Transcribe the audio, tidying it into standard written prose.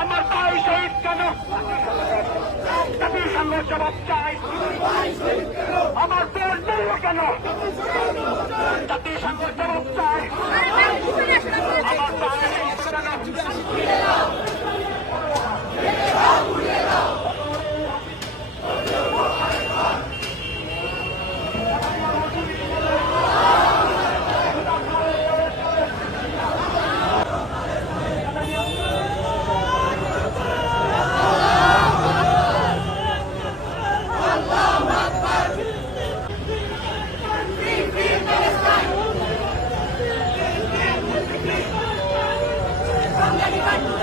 আমার ভাই শহীদ কেন জাতিসংঘ জবাব চাই আমার বোন মরল কেন জাতিসংঘ জবাব চাই আমার ভাই Bangladesh